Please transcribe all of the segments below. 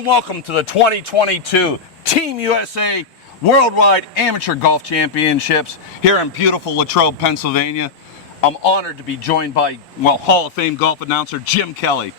and welcome to the 2022 Team USA Worldwide Amateur Golf Championships here in beautiful Latrobe, Pennsylvania. I'm honored to be joined by, Hall of Fame golf announcer Jim Kelly.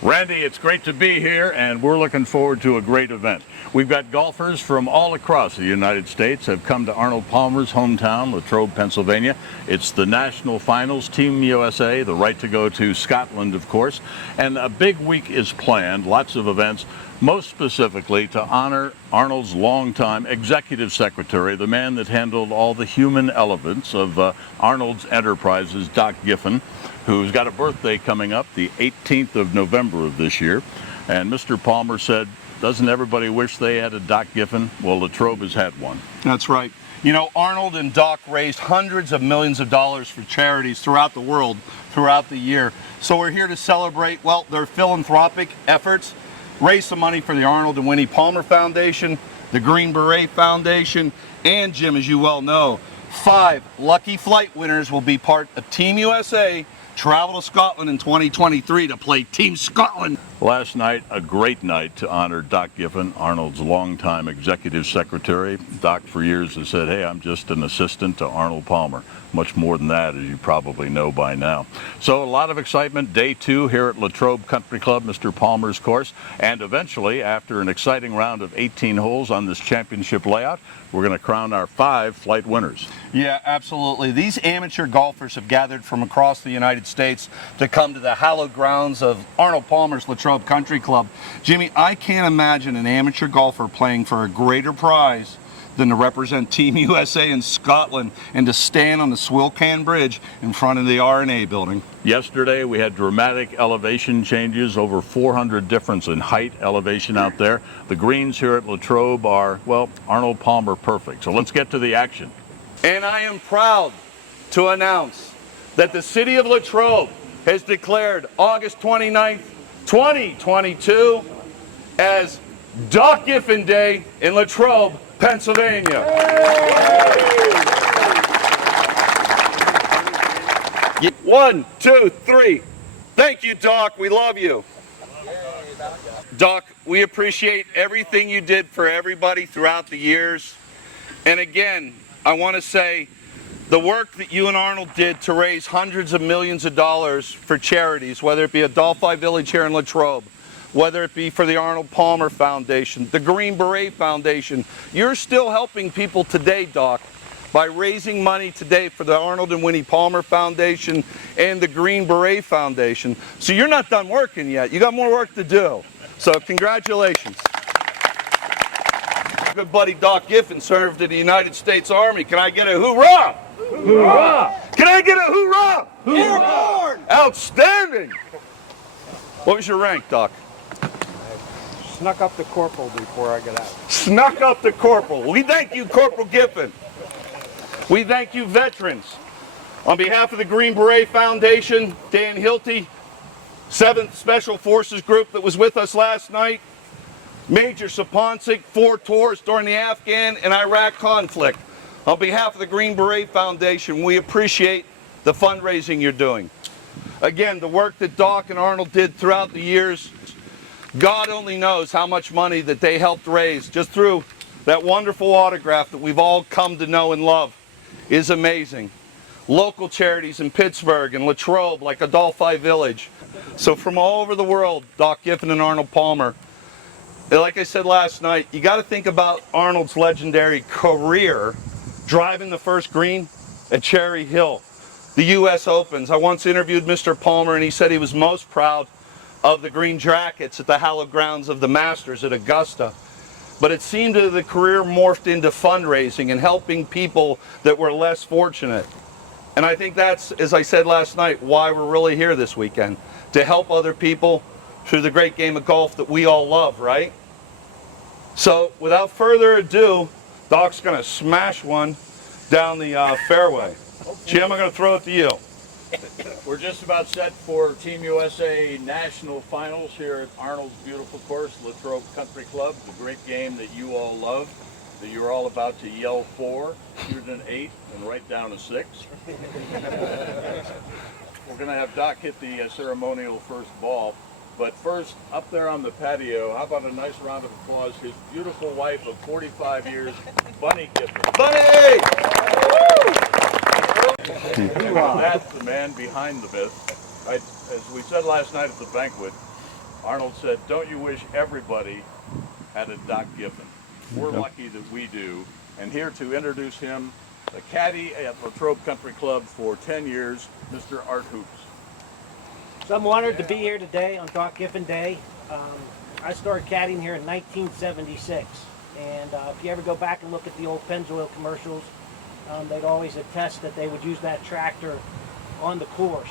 Randy, it's great to be here, and we're looking forward to a great event. We've got golfers from all across the United States have come to Arnold Palmer's hometown, Latrobe, Pennsylvania. It's the national finals, Team USA, the right to go to Scotland, of course, and a big week is planned, lots of events, most specifically to honor Arnold's longtime executive secretary, the man that handled all the human elements of Arnold's enterprises, Doc Giffen, who's got a birthday coming up, the 18th of November of this year. And Mr. Palmer said, doesn't everybody wish they had a Doc Giffen? Well, Latrobe has had one. That's right. You know, Arnold and Doc raised hundreds of millions of dollars for charities throughout the world, throughout the year. So we're here to celebrate, their philanthropic efforts, raise some money for the Arnold and Winnie Palmer Foundation, the Green Beret Foundation, and Jim, as you well know, 5 lucky flight winners will be part of Team USA travel to Scotland in 2023 to play Team Scotland. Last night, a great night to honor Doc Giffen, Arnold's longtime executive secretary. Doc for years has said, hey, I'm just an assistant to Arnold Palmer. Much more than that, as you probably know by now. So a lot of excitement, day 2 here at Latrobe Country Club, Mr. Palmer's course. And eventually, after an exciting round of 18 holes on this championship layout, we're going to crown our 5 flight winners. Yeah, absolutely. These amateur golfers have gathered from across the United States to come to the hallowed grounds of Arnold Palmer's Latrobe Country Club. Jimmy, I can't imagine an amateur golfer playing for a greater prize than to represent Team USA in Scotland and to stand on the Swilcan Bridge in front of the R&A building. Yesterday we had dramatic elevation changes, over 400 difference in height elevation out there. The greens here at Latrobe are, Arnold Palmer perfect. So let's get to the action. And I am proud to announce that the city of Latrobe has declared August 29th, 2022 as Doc Giffen Day in Latrobe, Pennsylvania. Yay! 1, 2, 3. Thank you, Doc. We love you. Doc, we appreciate everything you did for everybody throughout the years. And again, I want to say the work that you and Arnold did to raise hundreds of millions of dollars for charities, whether it be Adelphi Village here in Latrobe, whether it be for the Arnold Palmer Foundation, the Green Beret Foundation. You're still helping people today, Doc, by raising money today for the Arnold and Winnie Palmer Foundation and the Green Beret Foundation. So you're not done working yet. You got more work to do. So congratulations. Good buddy Doc Giffen served in the United States Army. Can I get a hoorah? Hoorah! Can I get a hoorah? Airborne! Outstanding! What was your rank, Doc? Snuck up the corporal before I got out. Snuck up the corporal. We thank you, Corporal Giffen. We thank you, veterans. On behalf of the Green Beret Foundation, Dan Hilty, 7th Special Forces Group that was with us last night, Major Saponsic, 4 tours during the Afghan and Iraq conflict. On behalf of the Green Beret Foundation, we appreciate the fundraising you're doing. Again, the work that Doc and Arnold did throughout the years, God only knows how much money that they helped raise just through that wonderful autograph that we've all come to know and love is amazing. Local charities in Pittsburgh and Latrobe like Adelphi Village. So from all over the world, Doc Giffen and Arnold Palmer. Like I said last night, you got to think about Arnold's legendary career driving the first green at Cherry Hill, the U.S. Opens. I once interviewed Mr. Palmer and he said he was most proud of the green jackets at the hallowed grounds of the Masters at Augusta. But it seemed that the career morphed into fundraising and helping people that were less fortunate. And I think that's, as I said last night, why we're really here this weekend, to help other people through the great game of golf that we all love, right? So without further ado, Doc's going to smash one down the fairway. Jim, I'm going to throw it to you. We're just about set for Team USA National Finals here at Arnold's beautiful course, Latrobe Country Club, the great game that you all love, that you're all about to yell 4, shoot an 8, and right down a 6. We're going to have Doc hit the ceremonial first ball, But first, up there on the patio, how about a nice round of applause? His beautiful wife of 45 years, Bunny Gifford. Bunny! And that's the man behind the myth. As we said last night at the banquet, Arnold said, don't you wish everybody had a Doc Giffen? We're lucky that we do. And here to introduce him, the caddy at Latrobe Country Club for 10 years, Mr. Art Hoops. So I'm honored to be here today on Doc Giffen Day. I started caddying here in 1976. And if you ever go back and look at the old Pennzoil commercials, they'd always attest that they would use that tractor on the course.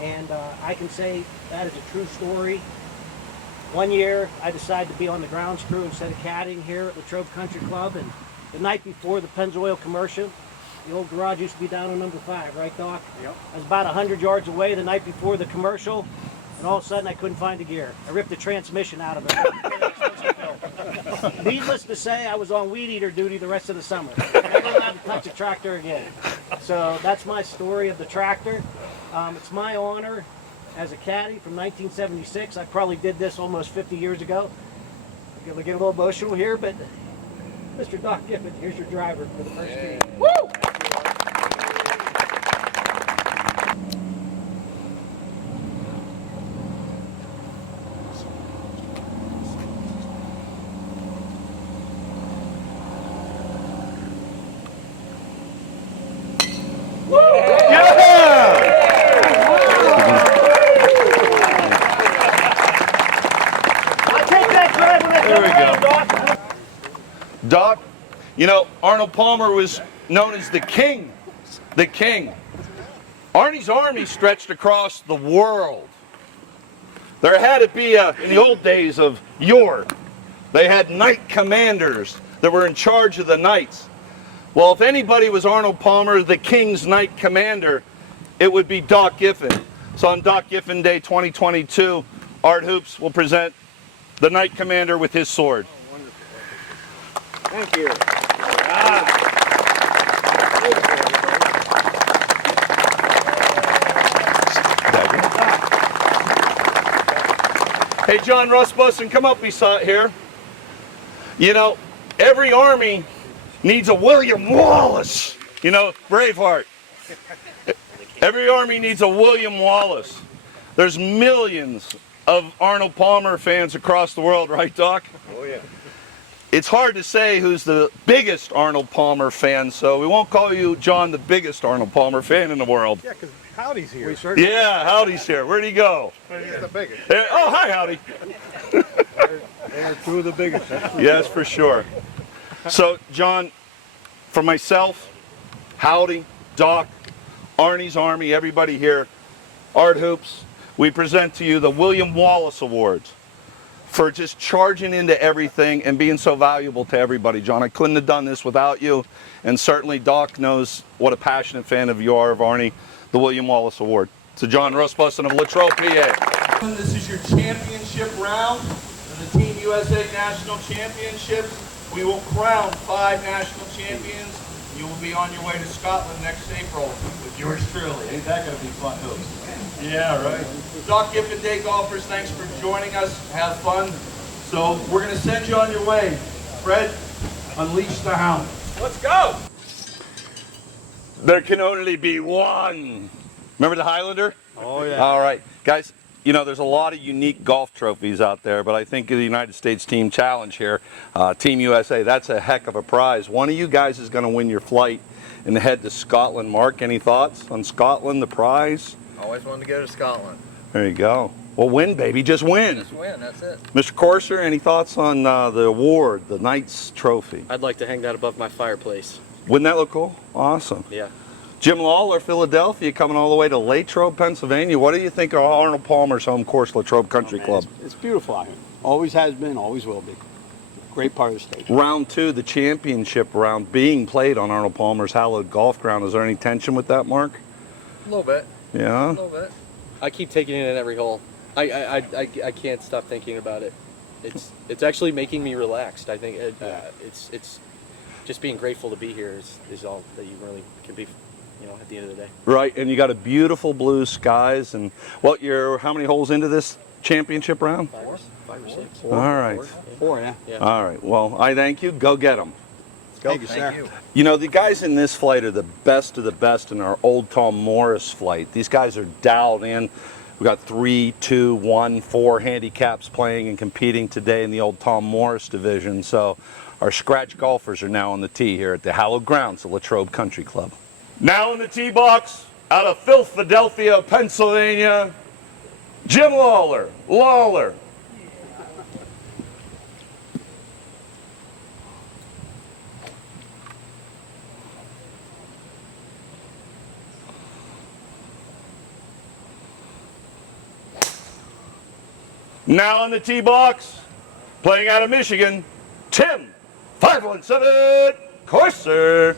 And I can say that is a true story. One year I decided to be on the grounds crew instead of caddying here at Latrobe Country Club. And the night before the Pennzoil commercial, the old garage used to be down on number 5, right, Doc? Yep. I was about 100 yards away the night before the commercial, and all of a sudden I couldn't find the gear. I ripped the transmission out of it. Needless to say, I was on weed eater duty the rest of the summer. Never allowed to touch a tractor again. So that's my story of the tractor. It's my honor as a caddy from 1976. I probably did this almost 50 years ago. I'm going to get a little emotional here, but Mr. Doc Giffen, here's your driver for the first team. Woo! Doc, you know, Arnold Palmer was known as the king. The king. Arnie's army stretched across the world. There had to be, in the old days of yore, they had knight commanders that were in charge of the knights. Well, if anybody was Arnold Palmer, the king's knight commander, it would be Doc Giffen. So on Doc Giffen Day 2022, Art Hoops will present the knight commander with his sword. Thank you. Hey, John Rasmussen, come up beside here. You know, every army needs a William Wallace. You know, Braveheart. Every army needs a William Wallace. There's millions of Arnold Palmer fans across the world, right, Doc? Oh, yeah. It's hard to say who's the biggest Arnold Palmer fan, so we won't call you, John, the biggest Arnold Palmer fan in the world. Yeah, because Howdy's here. Yeah, Howdy's here. Where'd he go? He's the biggest. Oh, hi, Howdy. They are two of the biggest. Yes, for sure. So, John, for myself, Howdy, Doc, Arnie's Army, everybody here, Art Hoops, we present to you the William Wallace Awards for just charging into everything and being so valuable to everybody, John. I couldn't have done this without you, and certainly Doc knows what a passionate fan of you are of Arnie, the William Wallace Award. To John Rasmussen of Latrobe, PA. This is your championship round of the Team USA National Championships. We will crown 5 national champions. You will be on your way to Scotland next April with yours truly. Ain't that going to be fun, Hoops? Yeah, right. Doc Giffen Day golfers, thanks for joining us. Have fun. So we're going to send you on your way. Fred, unleash the hound. Let's go. There can only be one. Remember the Highlander? Oh, yeah. All right. Guys, you know, there's a lot of unique golf trophies out there, but I think the United States Team Challenge here, Team USA, that's a heck of a prize. One of you guys is going to win your flight and head to Scotland. Mark, any thoughts on Scotland, the prize? Always wanted to go to Scotland. There you go. Well, win, baby. Just win. Just win, that's it. Mr. Corser, any thoughts on the award, the Knights Trophy? I'd like to hang that above my fireplace. Wouldn't that look cool? Awesome. Yeah. Jim Lawler, Philadelphia, coming all the way to Latrobe, Pennsylvania. What do you think of Arnold Palmer's home course, Latrobe Country Club? It's beautiful out here. Always has been, always will be. Great part of the state. Round 2, the championship round, being played on Arnold Palmer's hallowed golf ground. Is there any tension with that, Mark? A little bit. Yeah? A little bit. I keep taking it in every hole. I can't stop thinking about it. It's actually making me relaxed. I think it's just being grateful to be here is all that you really can be. at the end of the day. Right, and you got a beautiful blue skies. And how many holes into this championship round? Five or six. All right. Four, yeah. Yeah. All right. Well, I thank you. Go get them. Thank you, sir. Thank you. You know, the guys in this flight are the best of the best in our Old Tom Morris flight. These guys are dialed in. We got 3, 2, 1, 4 handicaps playing and competing today in the Old Tom Morris division. So our scratch golfers are now on the tee here at the hallowed grounds of Latrobe Country Club. Now in the tee box, out of Philadelphia, Pennsylvania, Jim Lawler. Now in the tee box, playing out of Michigan, Tim 517 Corser.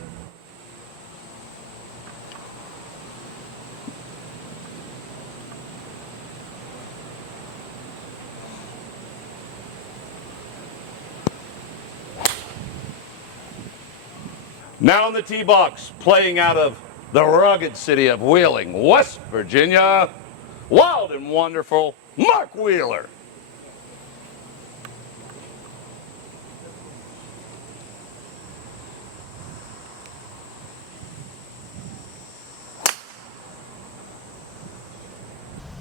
Now in the tee box, playing out of the rugged city of Wheeling, West Virginia, wild and wonderful Mark Wheeler.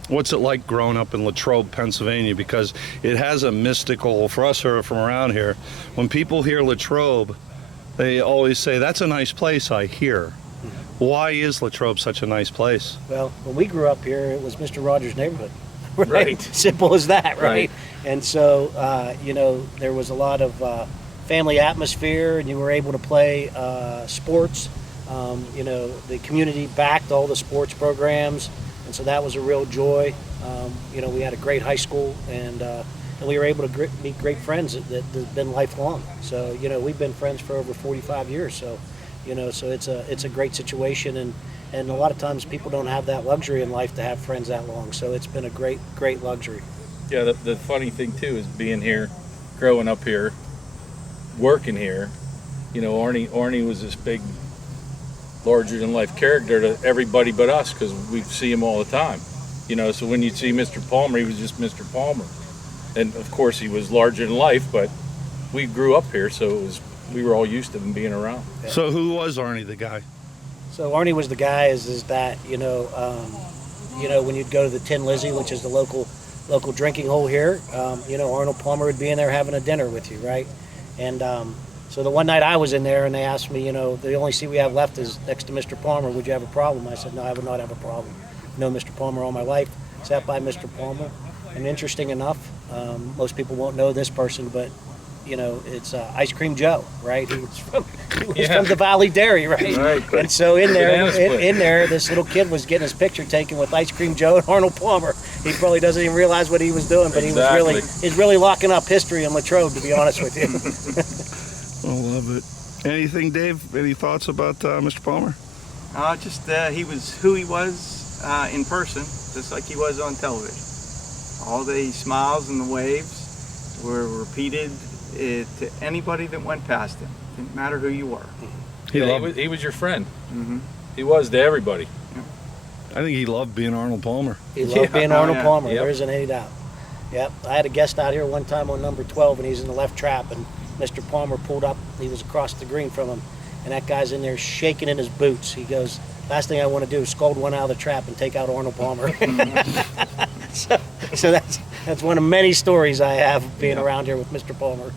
What's it like growing up in Latrobe, Pennsylvania? Because it has a mystical, for us who are from around here, when people hear Latrobe, they always say, that's a nice place, I hear. Why is Latrobe such a nice place? Well, when we grew up here, it was Mr. Rogers' neighborhood. Right? Simple as that, right? And so, there was a lot of family atmosphere, and you were able to play sports. The community backed all the sports programs, and so that was a real joy. We had a great high school, and we were able to meet great friends that have been lifelong. So, we've been friends for over 45 years. So, so it's a great situation, and a lot of times people don't have that luxury in life to have friends that long. So it's been a great luxury. Yeah, the funny thing too is being here, growing up here, working here. Arnie was this big, larger-than-life character to everybody but us because we see him all the time. So when you see Mr. Palmer, he was just Mr. Palmer. And of course he was larger than life, but we grew up here, so we were all used to him being around. Yeah. So who was Arnie the guy? So Arnie was the guy is that, when you'd go to the Tin Lizzie, which is the local drinking hole here, Arnold Palmer would be in there having a dinner with you, right? And so the one night I was in there and they asked me, the only seat we have left is next to Mr. Palmer. Would you have a problem? I said, no, I would not have a problem. I've known Mr. Palmer all my life, sat by Mr. Palmer. And interesting enough, most people won't know this person, but it's Ice Cream Joe, right? He was from the Valley Dairy, right? And so in there, this little kid was getting his picture taken with Ice Cream Joe and Arnold Palmer. He probably doesn't even realize what he was doing, but he's really locking up history in Latrobe, to be honest with you. I love it. Anything, Dave? Any thoughts about Mr. Palmer? He was who he was in person, just like he was on television. All the smiles and the waves were repeated to anybody that went past him. Didn't matter who you were. He was your friend. Mm-hmm. He was to everybody. I think he loved being Arnold Palmer. He loved being Arnold Palmer. Yep. There isn't any doubt. Yep. I had a guest out here one time on number 12, and he's in the left trap, and Mr. Palmer pulled up. He was across the green from him, and that guy's in there shaking in his boots. He goes, last thing I want to do is scold one out of the trap and take out Arnold Palmer. so that's one of many stories I have being around here with Mr. Palmer.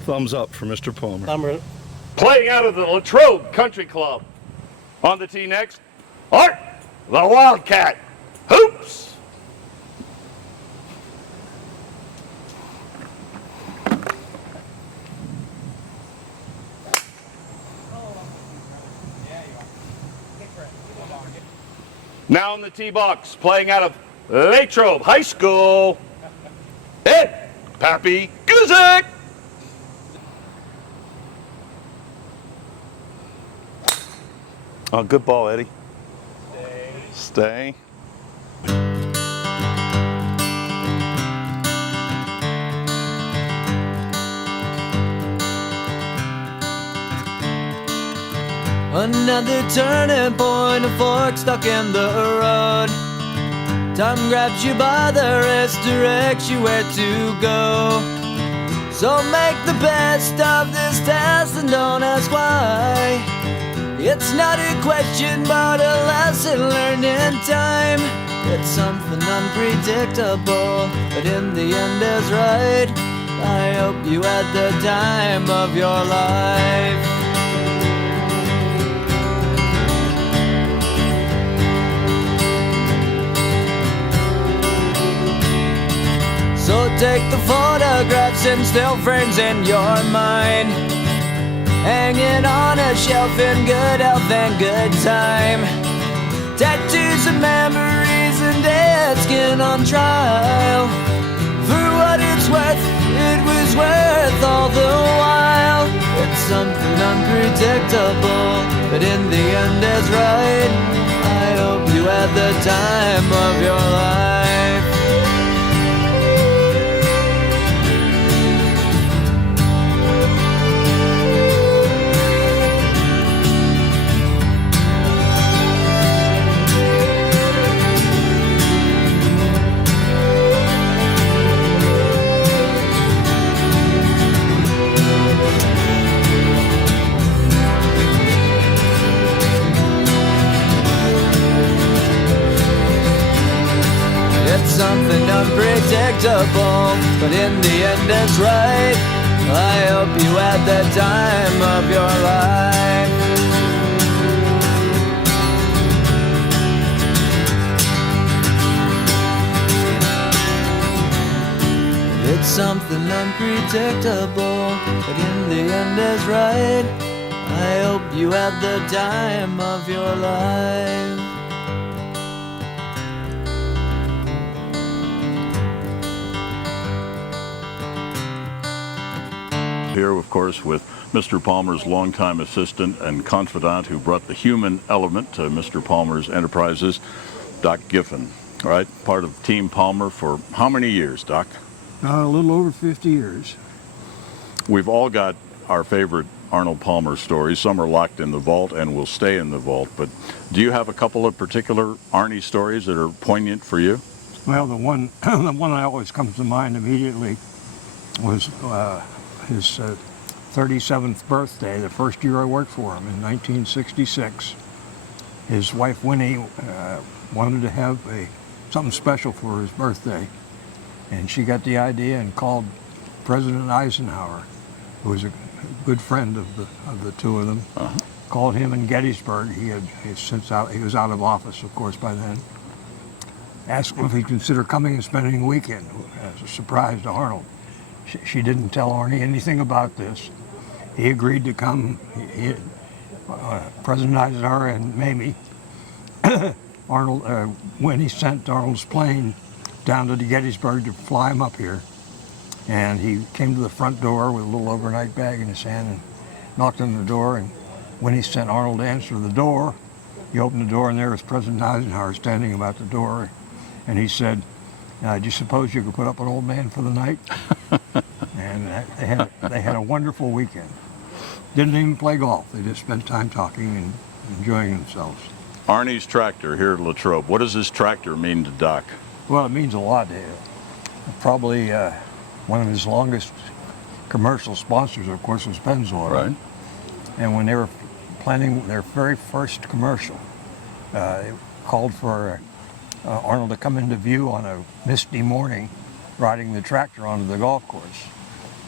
Thumbs up for Mr. Palmer. Palmer. Playing out of the Latrobe Country Club. On the tee next, Art the Wildcat. Hoops! Now in the tee box, playing out of Latrobe High School, Ed Pappy Guzik. Oh, good ball, Eddie. Stay. Another turning point, a fork stuck in the road. Time grabs you by the wrist, directs you where to go. So make the best of this test and don't ask why. It's not a question but a lesson learned in time. It's something unpredictable, but in the end is right. I hope you had the time of your life. So take the photographs and still frames in your mind, hanging on a shelf in good health and good time. Tattoos and memories and dead skin on trial. For what it's worth, it was worth all the while. It's something unpredictable, but in the end is right. I hope you had the time of your life. It's something unpredictable, but in the end it's right. I hope you had the time of your life. It's something unpredictable, but in the end is right. I hope you had the time of your life. Here, of course, with Mr. Palmer's longtime assistant and confidant who brought the human element to Mr. Palmer's enterprises, Doc Giffen. All right, part of Team Palmer for how many years, Doc? A little over 50 years. We've all got our favorite Arnold Palmer stories. Some are locked in the vault and will stay in the vault. But do you have a couple of particular Arnie stories that are poignant for you? Well, the one that always comes to mind immediately was his 37th birthday, the first year I worked for him in 1966. His wife Winnie wanted to have something special for his birthday, and she got the idea and called President Eisenhower, who was a good friend of the two of them. Called him in Gettysburg. He was out of office, of course, by then. Asked him if he'd consider coming and spending a weekend as a surprise to Arnold. She didn't tell Arnie anything about this. He agreed to come. President Eisenhower and Mamie, when he sent Arnold's plane down to Gettysburg to fly him up here, and he came to the front door with a little overnight bag in his hand and knocked on the door, and when he sent Arnold to answer the door, he opened the door and there was President Eisenhower standing about the door, and he said, "Do you suppose you could put up an old man for the night?" And they had a wonderful weekend. Didn't even play golf. They just spent time talking and enjoying themselves. Arnie's tractor here at Latrobe. What does this tractor mean to Doc? Well, it means a lot to him. Probably one of his longest commercial sponsors, of course, was Pennzoil. Right. And when they were planning their very first commercial, they called for Arnold to come into view on a misty morning riding the tractor onto the golf course.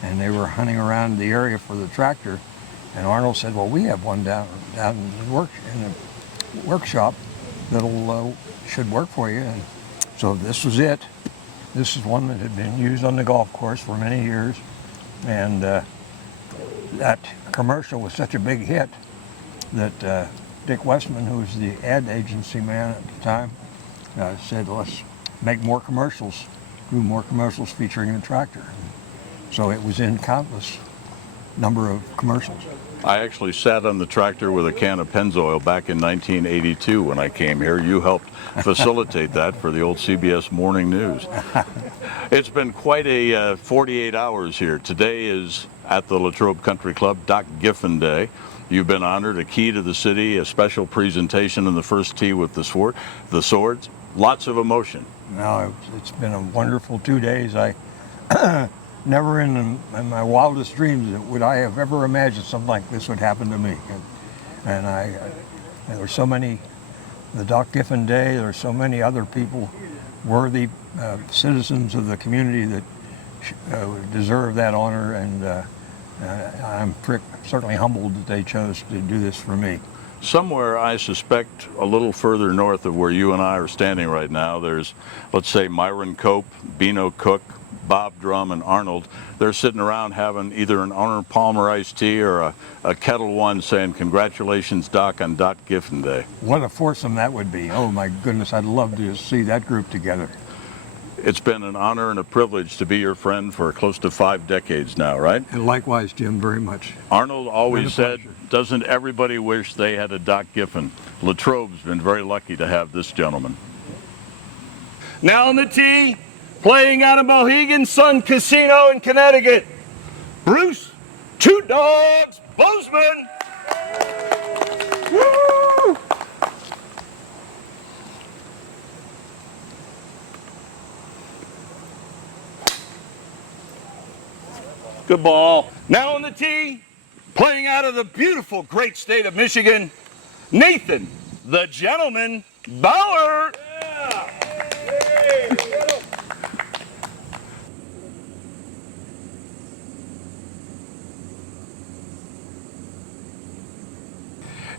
And they were hunting around the area for the tractor, and Arnold said, "Well, we have one down in the workshop that'll should work for you." And so this was it. This is one that had been used on the golf course for many years, and that commercial was such a big hit that Dick Westman, who was the ad agency man at the time, said, "Let's make more commercials, do more commercials featuring the tractor." So it was in countless number of commercials. I actually sat on the tractor with a can of Pennzoil back in 1982 when I came here. You helped facilitate that for the old CBS Morning News. It's been quite a 48 hours here. Today is at the Latrobe Country Club, Doc Giffen Day. You've been honored, a key to the city, a special presentation in the first tee with the swords. Lots of emotion. No, it's been a wonderful 2 days. I never in my wildest dreams would I have ever imagined something like this would happen to me. And there's so many, the Doc Giffen Day, there's so many other people, worthy citizens of the community that deserve that honor, and I'm certainly humbled that they chose to do this for me. Somewhere, I suspect, a little further north of where you and I are standing right now, there's, let's say, Myron Cope, Beano Cook, Bob Drum, and Arnold. They're sitting around having either an Arnold Palmer iced tea or a Kettle One saying, "Congratulations, Doc, on Doc Giffen Day." What a foursome that would be. Oh my goodness, I'd love to see that group together. It's been an honor and a privilege to be your friend for close to 5 decades now, right? And likewise, Jim, very much. Arnold always said, pleasure. doesn't everybody wish they had a Doc Giffen? Latrobe's been very lucky to have this gentleman. Now on the tee, playing out of Mohegan Sun Casino in Connecticut, Bruce Two Dogs Bozeman. Woo! Good ball. Now on the tee, playing out of the beautiful great state of Michigan, Nathan, the Gentleman Bauer.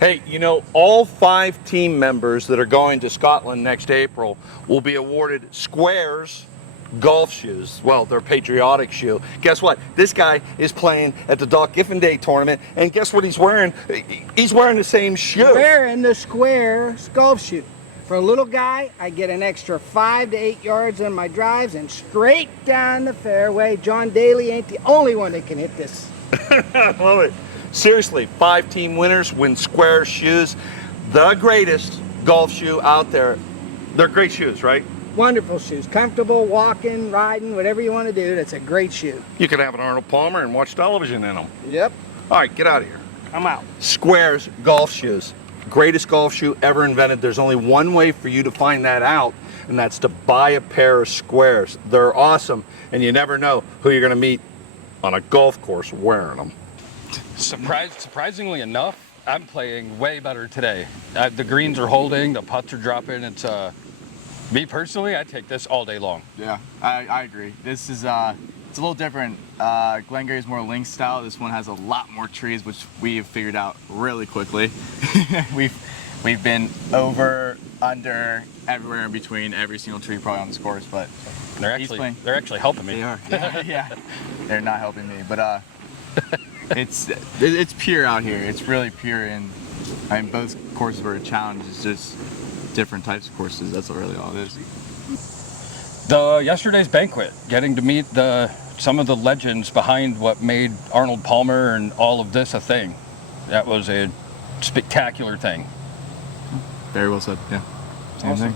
Hey, you know, all 5 team members that are going to Scotland next April will be awarded Squares golf shoes. Well, they're patriotic shoe. Guess what? This guy is playing at the Doc Giffen Day tournament, and guess what he's wearing? He's wearing the same shoe. Wearing the Squares golf shoe. For a little guy, I get an extra 5 to 8 yards on my drives and straight down the fairway. John Daly ain't the only one that can hit this. I love it. Seriously, 5 team winners win Square shoes. The greatest golf shoe out there. They're great shoes, right? Wonderful shoes. Comfortable, walking, riding, whatever you want to do. That's a great shoe. You can have an Arnold Palmer and watch television in them. Yep. All right, get out of here. I'm out. Squares golf shoes. Greatest golf shoe ever invented. There's only one way for you to find that out, and that's to buy a pair of Squares. They're awesome, and you never know who you're going to meet on a golf course wearing them. Surprisingly enough, I'm playing way better today. The greens are holding, the putts are dropping. It's me personally, I take this all day long. Yeah, I agree. This is it's a little different. Glengarry's more link style. This one has a lot more trees, which we have figured out really quickly. we've been over, under, everywhere in between, every single tree probably on this course, but they're actually helping me. They are. Yeah. They're not helping me, but it's pure out here. It's really pure, and I mean both courses were a challenge. It's just different types of courses. That's really all it is. Yesterday's banquet, getting to meet some of the legends behind what made Arnold Palmer and all of this a thing. That was a spectacular thing. Very well said. Yeah. Same Awesome.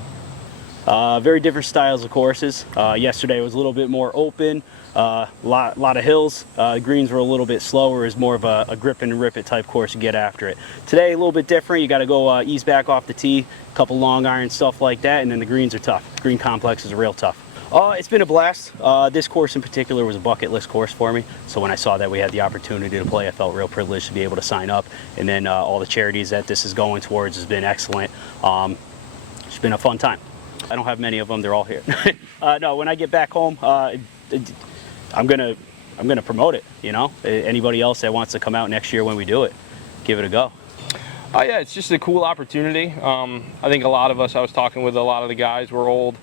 thing. Very different styles of courses. Yesterday was a little bit more open, lot of hills. Greens were a little bit slower. It's more of a grip and rip it type course to get after it. Today a little bit different. You got to go ease back off the tee, a couple long iron stuff like that, and then the greens are tough. The green complex is real tough. It's been a blast. This course in particular was a bucket list course for me. So when I saw that we had the opportunity to play, I felt real privileged to be able to sign up. And then all the charities that this is going towards has been excellent. It's been a fun time. I don't have many of them. They're all here. No, when I get back home, I'm gonna promote it. You know, anybody else that wants to come out next year when we do it, give it a go. Yeah, it's just a cool opportunity. I think a lot of us, I was talking with a lot of the guys, we're old,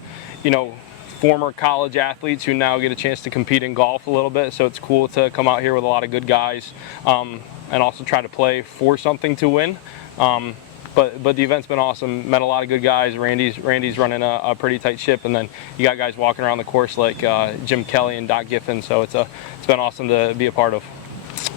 you know, former college athletes who now get a chance to compete in golf a little bit. So it's cool to come out here with a lot of good guys and also try to play for something to win. But the event's been awesome. Met a lot of good guys. Randy's running a pretty tight ship, and then you got guys walking around the course like Jim Kelly and Doc Giffen. So it's been awesome to be a part of.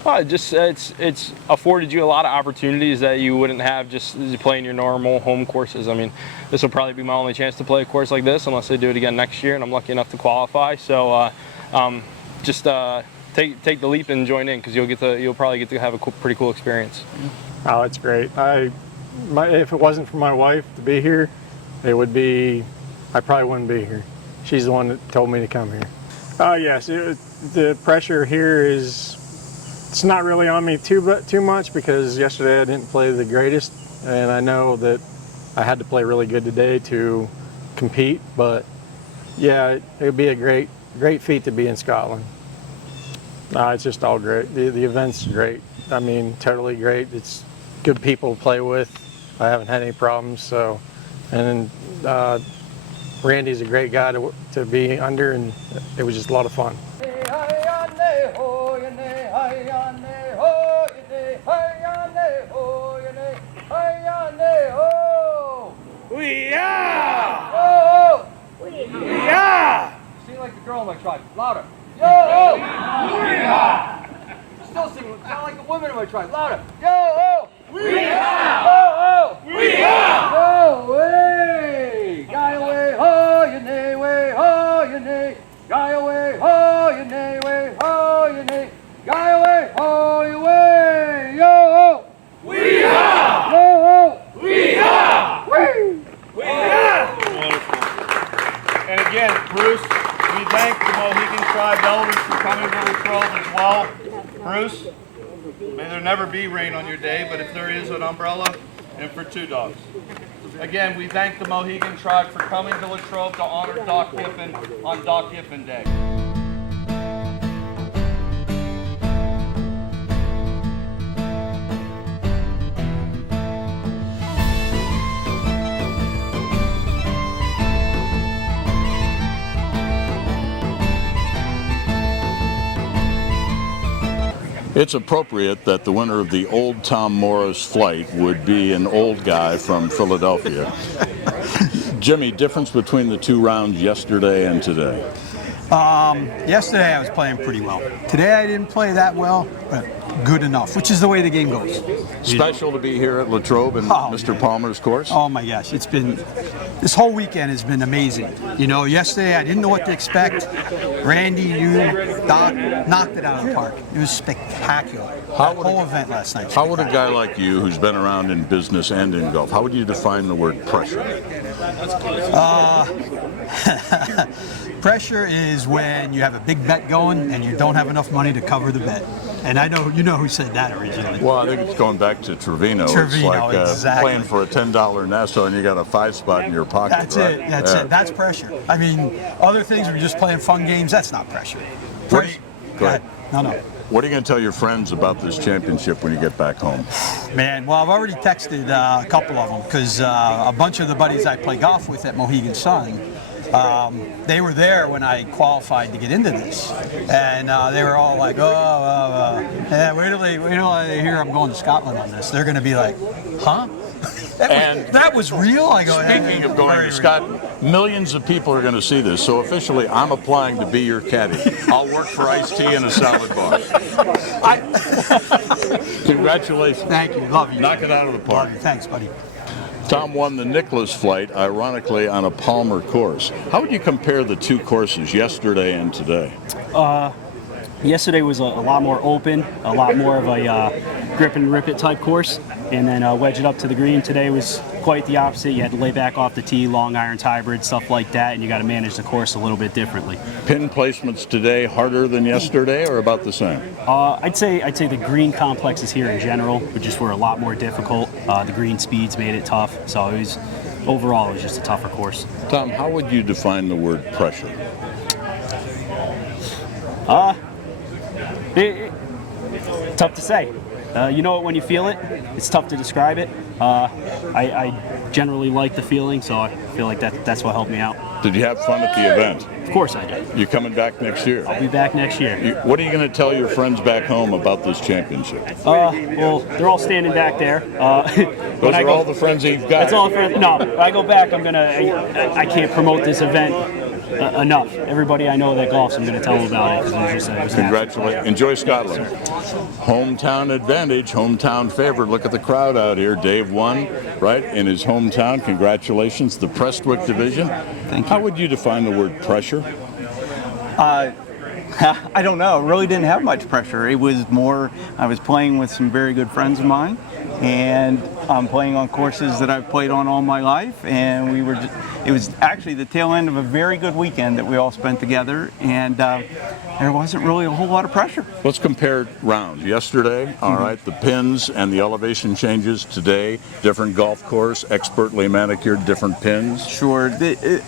It's afforded you a lot of opportunities that you wouldn't have just playing your normal home courses. I mean, this will probably be my only chance to play a course like this unless they do it again next year, and I'm lucky enough to qualify. So take the leap and join in, because you'll probably get to have a pretty cool experience. Oh, it's great. If it wasn't for my wife to be here, I probably wouldn't be here. She's the one that told me to come here. Oh yes, the pressure here it's not really on me too much because yesterday I didn't play the greatest, and I know that I had to play really good today to compete. But yeah, it would be a great feat to be in Scotland. It's just all great. The event's great. I mean, totally great. It's good people to play with. I haven't had any problems. So, and Randy's a great guy to be under, and it was just a lot of fun. We are! We are! Sing like the girl in my tribe. Louder. Yo! We are! Still sing. Sound like the women in my tribe. Louder. Yo! We are! Oh! We are! Yo! Way! Guy away ho! Your nay way ho! Your nay. Guy away ho! Your nay way ho! Your nay. Guy away ho! Your way! Yo! We are! Yo! We are! Woo! We are! And again, Bruce, we thank the Mohegan Tribe elders for coming to Latrobe as well. Bruce, may there never be rain on your day, but if there is, an umbrella, and for 2 dogs. Again, we thank the Mohegan Tribe for coming to Latrobe to honor Doc Giffen on Doc Giffen Day. It's appropriate that the winner of the Old Tom Morris flight would be an old guy from Philadelphia. Jimmy, difference between the 2 rounds yesterday and today? Yesterday I was playing pretty well. Today I didn't play that well, but good enough, which is the way the game goes. Special to be here at Latrobe and Mr. Palmer's course? Oh my gosh, this whole weekend has been amazing. You know, yesterday I didn't know what to expect. Randy, you, Doc, knocked it out of the park. It was spectacular. The whole event last night. How would a guy like you, who's been around in business and in golf, how would you define the word pressure? Pressure is when you have a big bet going and you don't have enough money to cover the bet. And I know you know who said that originally. Well, I think it's going back to Trevino. It's like exactly. Playing for a $10 Nesto and you got a 5 spot in your pocket. That's right? it. That's it. That's pressure. I mean, other things we're just playing fun games. That's not pressure. Go ahead. No. What are you going to tell your friends about this championship when you get back home? Man, well, I've already texted a couple of them because a bunch of the buddies I play golf with at Mohegan Sun, they were there when I qualified to get into this, and they were all like, yeah, wait till they hear I'm going to Scotland on this. They're going to be like, huh? That was real? I go, speaking of going to Scotland, millions of people are going to see this, so officially I'm applying to be your caddy. I'll work for iced tea and a salad bar. Congratulations. Thank you. Love you. Knock it out of the park. Love you. Thanks, buddy. Tom won the Nicholas flight, ironically, on a Palmer course. How would you compare the 2 courses, yesterday and today? Yesterday was a lot more open, a lot more of a grip and rip it type course, and then wedge it up to the green. Today was quite the opposite. You had to lay back off the tee, long irons, hybrid, stuff like that, and you got to manage the course a little bit differently. Pin placements today harder than yesterday, or about the same? I'd say the green complexes here in general just were a lot more difficult. The green speeds made it tough, so overall it was just a tougher course. Tom, how would you define the word pressure? Tough to say. You know it when you feel it. It's tough to describe it. I generally like the feeling, so I feel like that's what helped me out. Did you have fun at the event? Of course I did. You coming back next year? I'll be back next year. What are you going to tell your friends back home about this championship? Well, they're all standing back there. Those are all the friends that you've got? That's all friends. No, when I go back, I can't promote this event enough. Everybody I know that golfs, I'm going to tell them about it. Congratulations. Enjoy Scotland. Hometown advantage, hometown favorite. Look at the crowd out here. Dave won, right, in his hometown. Congratulations. The Prestwick division. Thank you. How would you define the word pressure? I don't know. It really didn't have much pressure. It was more, I was playing with some very good friends of mine, and I'm playing on courses that I've played on all my life, and it was actually the tail end of a very good weekend that we all spent together, and there wasn't really a whole lot of pressure. Let's compare rounds. Yesterday, all right, the pins and the elevation changes. Today, different golf course, expertly manicured, different pins. Sure.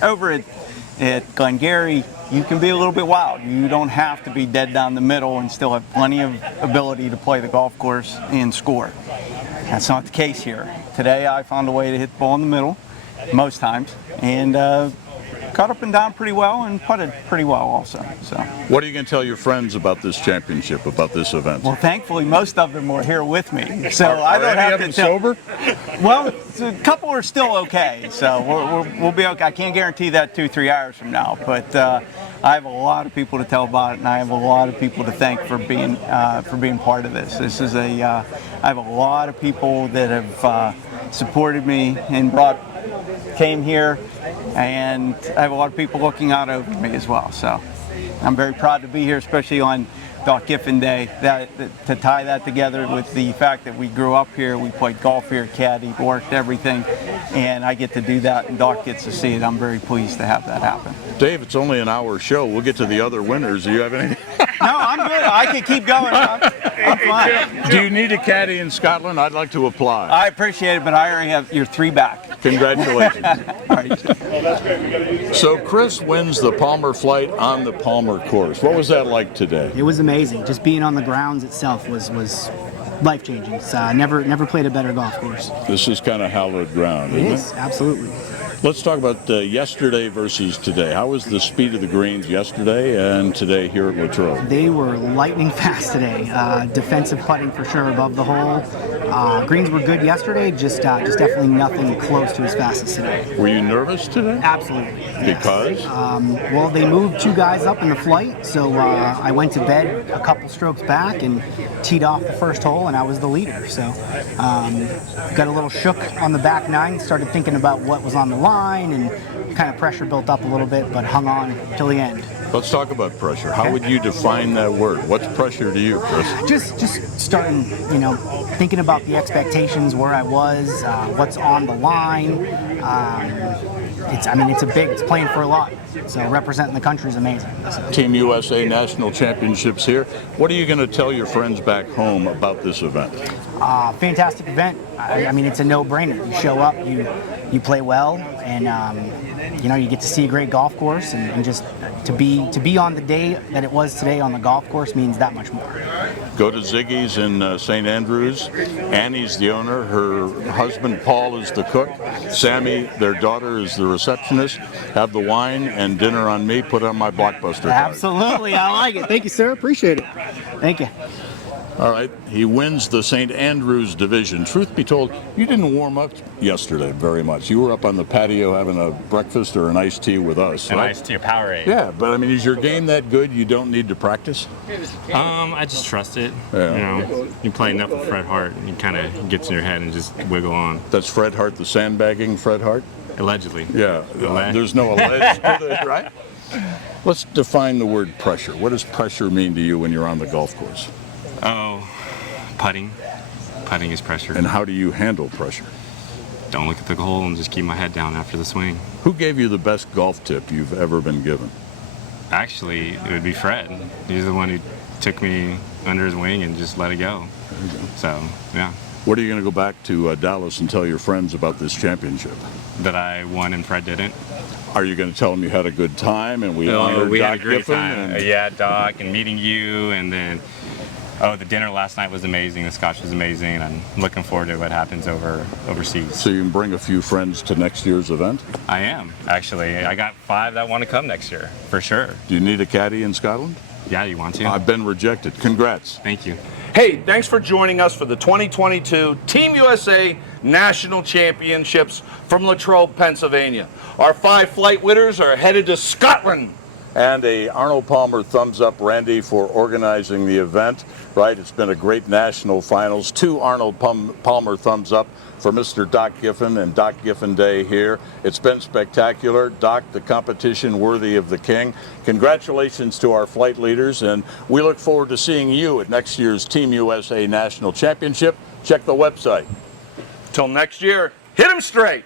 Over at Glengarry, you can be a little bit wild. You don't have to be dead down the middle and still have plenty of ability to play the golf course and score. That's not the case here. Today I found a way to hit the ball in the middle most times, and cut up and down pretty well and putted pretty well also. So, what are you going to tell your friends about this championship, about this event? Well, thankfully most of them were here with me, so I don't any have of to them tell. sober? Well, a couple are still okay, so we'll be okay. I can't guarantee that 2-3 hours from now, but I have a lot of people to tell about it, and I have a lot of people to thank for being part of this. This is I have a lot of people that have supported me and came here, and I have a lot of people looking out over me as well. So I'm very proud to be here, especially on Doc Giffen Day, to tie that together with the fact that we grew up here, we played golf here, caddied, worked everything, and I get to do that, and Doc gets to see it. I'm very pleased to have that happen. Dave, it's only an hour show. We'll get to the other winners. Do you have anything? No, I'm good. I can keep going. I'm fine. Do you need a caddy in Scotland? I'd like to apply. I appreciate it, but I already have your 3 back. Congratulations. All right. So Chris wins the Palmer Flight on the Palmer course. What was that like today? It was amazing. Just being on the grounds itself was life-changing. It's, never played a better golf course. This is kind of hallowed ground, It isn't is, absolutely. Let's talk about yesterday versus today. How was the speed of the greens yesterday and today here at Latrobe? They were lightning fast today. Defensive putting for sure above the hole. Greens were good yesterday, just definitely nothing close to as fast as today. Were you nervous today? Absolutely. Because? Well, they moved 2 guys up in the flight, so I went to bed a couple strokes back and teed off the first hole, and I was the leader. So got a little shook on the back 9, started thinking about what was on the line, and kind of pressure built up a little bit, but hung on till the end. Let's talk about pressure. How would you define that word? What's pressure to you, Chris? Just starting, thinking about the expectations, where I was, what's on the line. It's playing for a lot. So representing the country is amazing. So. Team USA National Championships here. What are you going to tell your friends back home about this event? Fantastic event. It's a no-brainer. You show up, you play well, and you get to see a great golf course, and just to be on the day that it was today on the golf course means that much more. Go to Ziggy's in St. Andrews. Annie's the owner. Her husband Paul is the cook. Sammy, their daughter, is the receptionist. Have the wine and dinner on me. Put on my Blockbuster card. Absolutely, I like it. Thank you, sir. Appreciate it. Thank you. All right, he wins the St. Andrews division. Truth be told, you didn't warm up yesterday very much. You were up on the patio having a breakfast or an iced tea with us. An right? iced tea, a Powerade. Yeah, but is your game that good you don't need to practice? I just trust it. Yeah. You play enough with Fred Hart, and it kind of gets in your head and just wiggle on. That's Fred Hart, the sandbagging Fred Hart? Allegedly. Yeah, there's no alleged to it, right? Let's define the word pressure. What does pressure mean to you when you're on the golf course? Oh, putting. Putting is pressure. And how do you handle pressure? Don't look at the hole and just keep my head down after the swing. Who gave you the best golf tip you've ever been given? Actually, it would be Fred. He's the one who took me under his wing and just let it go. There you go. So, yeah. What are you going to go back to Dallas and tell your friends about this championship? That I won and Fred didn't. Are you going to tell them you had a good time and we had a great Giffen time. Yeah, Doc, and meeting you, and then the dinner last night was amazing. The Scotch was amazing. I'm looking forward to what happens overseas. So you can bring a few friends to next year's event? I am, actually. I got 5 that want to come next year, for sure. Do you need a caddy in Scotland? Yeah, you want to? I've been rejected. Congrats. Thank you. Hey, thanks for joining us for the 2022 Team USA National Championships from Latrobe, Pennsylvania. Our 5 flight winners are headed to Scotland And a Arnold Palmer thumbs up, Randy, for organizing the event, right? It's been a great national finals. 2 Arnold Palmer thumbs up for Mr. Doc Giffen and Doc Giffen Day here. It's been spectacular. Doc, the competition worthy of the king. Congratulations to our flight leaders, and we look forward to seeing you at next year's Team USA National Championship. Check the website. Till next year, hit 'em straight.